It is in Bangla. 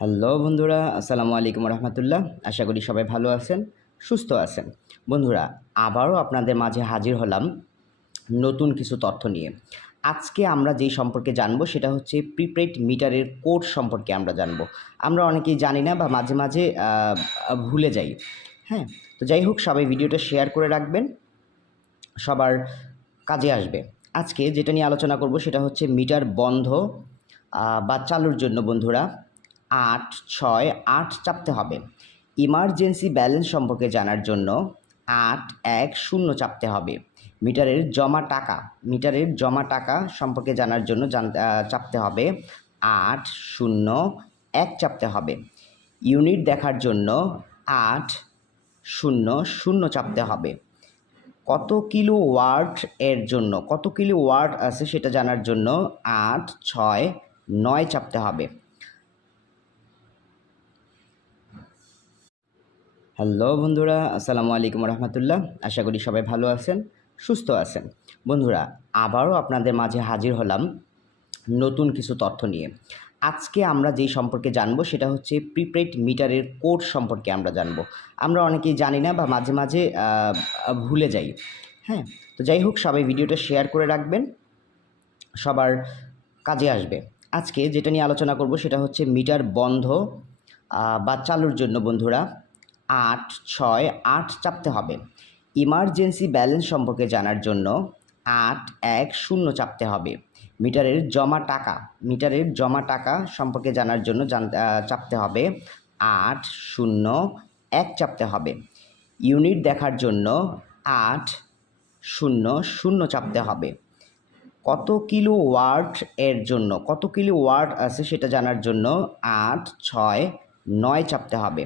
হ্যালো বন্ধুরা, আসসালামু আলাইকুম রহমতুল্লাহ। আশা করি সবাই ভালো আছেন, সুস্থ আছেন। বন্ধুরা, আবারও আপনাদের মাঝে হাজির হলাম নতুন কিছু তথ্য নিয়ে। আজকে আমরা যেই সম্পর্কে জানবো সেটা হচ্ছে প্রিপেইড মিটারের কোড সম্পর্কে আমরা জানবো। আমরা অনেকেই জানি না বা মাঝে মাঝে ভুলে যাই। হ্যাঁ, তো যাই হোক, সবাই ভিডিওটা শেয়ার করে রাখবেন, সবার কাজে আসবে। আজকে যেটা নিয়ে আলোচনা করব সেটা হচ্ছে মিটার বন্ধ বা চালুর জন্য বন্ধুরা 868 চাপতে হবে। ইমার্জেন্সি ব্যালেন্স সম্পর্কে জানার জন্য 810 চাপতে হবে। মিটারের জমা টাকা সম্পর্কে জানার জন্য চাপতে হবে 801 চাপতে হবে। ইউনিট দেখার জন্য 800 চাপতে হবে। কত কিলো ওয়াট আছে সেটা জানার জন্য 869 চাপতে হবে। হ্যালো বন্ধুরা, আসসালামু আলাইকুম রহমতুল্লাহ। আশা করি সবাই ভালো আছেন, সুস্থ আছেন। বন্ধুরা, আবারও আপনাদের মাঝে হাজির হলাম নতুন কিছু তথ্য নিয়ে। আজকে আমরা যেই সম্পর্কে জানবো সেটা হচ্ছে প্রিপেইড মিটারের কোড সম্পর্কে আমরা জানবো। আমরা অনেকেই জানি না বা মাঝে মাঝে ভুলে যাই। হ্যাঁ, তো যাই হোক, সবাই ভিডিওটা শেয়ার করে রাখবেন, সবার কাজে আসবে। আজকে যেটা নিয়ে আলোচনা করব সেটা হচ্ছে মিটার বন্ধ বা চালুর জন্য বন্ধুরা 868 চাপতে হবে। ইমার্জেন্সি ব্যালেন্স সম্পর্কে জানার জন্য 810 চাপতে হবে। মিটারের জমা টাকা সম্পর্কে জানার জন্য চাপতে হবে 801 চাপতে হবে। ইউনিট দেখার জন্য 800 চাপতে হবে। কত কিলো ওয়াট আছে সেটা জানার জন্য 869 চাপতে হবে।